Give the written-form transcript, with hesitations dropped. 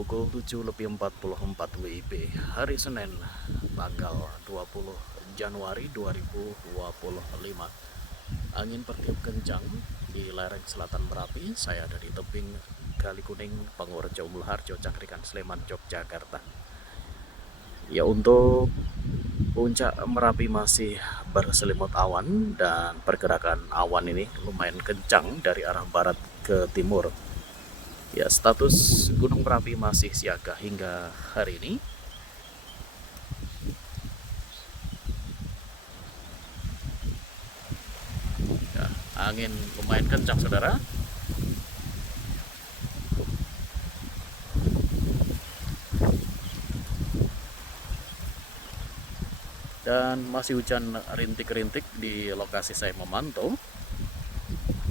pukul 7.44 WIB hari Senin tanggal 20 Januari 2025. Angin bertiup kencang di lereng selatan Merapi. Saya dari tebing Kali Kuning, Pangurjo, Mulharjo, Cakrikan, Sleman, Yogyakarta. Ya, untuk puncak Merapi masih berselimut awan dan pergerakan awan ini lumayan kencang dari arah barat ke timur. Ya, status Gunung Merapi masih siaga hingga hari ini. Ya, angin lumayan kencang, saudara. Dan masih hujan rintik-rintik di lokasi saya memantau.